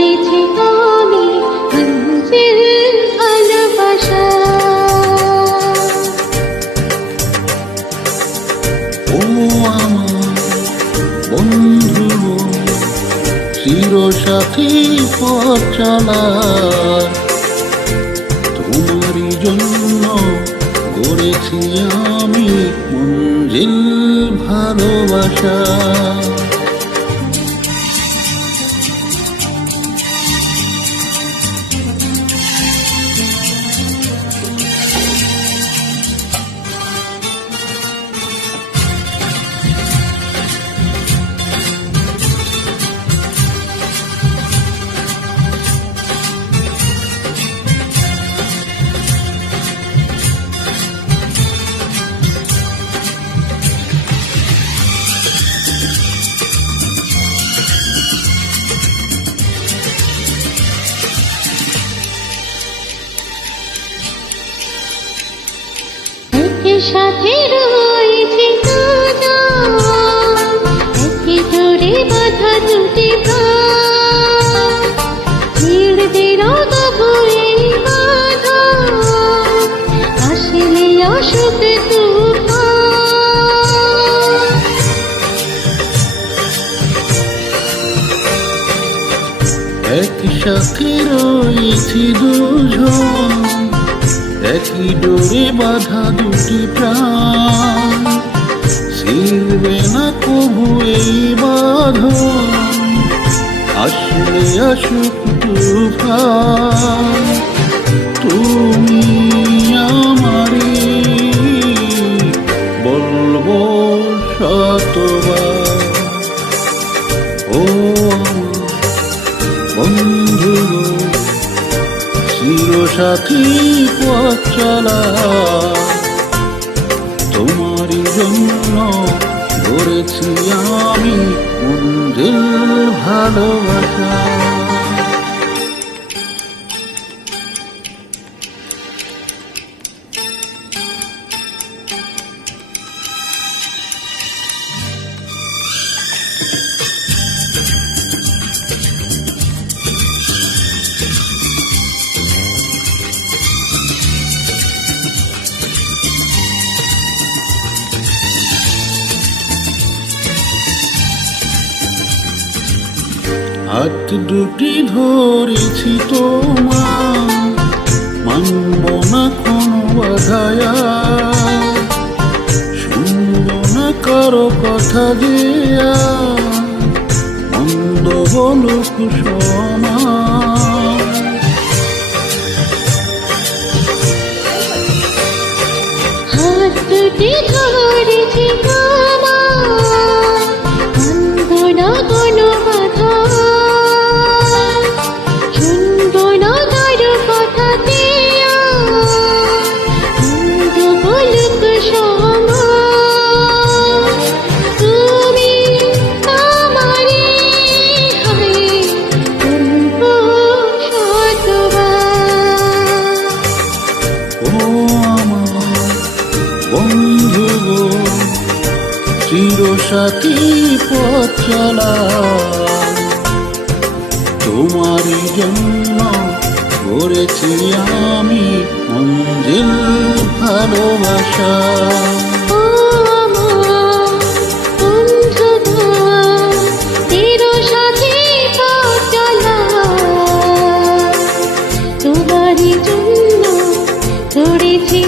গড়েছি আমি মঞ্জিল ভালোবাসা। ও আমার বন্ধু, চিরসাথী পথ চলার, তোমারই জন্য গড়েছি আমি মঞ্জিল ভালোবাসা। সাথে রয়েছে দুজন, একই জোরে বাঁধা দুটি প্রাণ, ছিঁড়বে না তবু এই বাঁধন, আসলে অসুখ তুফান। একসাথে রয়েছি দুজন, একই ডোরে বাঁধা দুটি প্রাণ, ছিঁড়বে না কবু এই বাঁধন, আসলে আসুক তুফান। তুমি আমারই বলবো শতবার, ও বন্ধু, চিরসাথী পথ চলা, তোমারই জন্য গড়েছি আমি মঞ্জিল ভালোবাসা। হাত দুটি ধরেছি তোমার, মানব না কোনো বাধায়া, শুনব না কারো কথা দিয়া, মন্দ বলুক সমাজ। হাত দুটি ধরেছি তোমার, মানব না কোনো বাধা, শুনব না কারো কথা দিয়া, মন্দ বলুক সমাজ। তুমি আমারই হয়ে বলবো শতবার, ও আমার বন্ধু, চিরসাথী পথ চলা, তোমারই জন্য গড়েছি আমি মঞ্জিল ভালোবাসা। ও আমার বন্ধু, চিরসাথী পথ চলা, তোমারই জন্য গড়েছি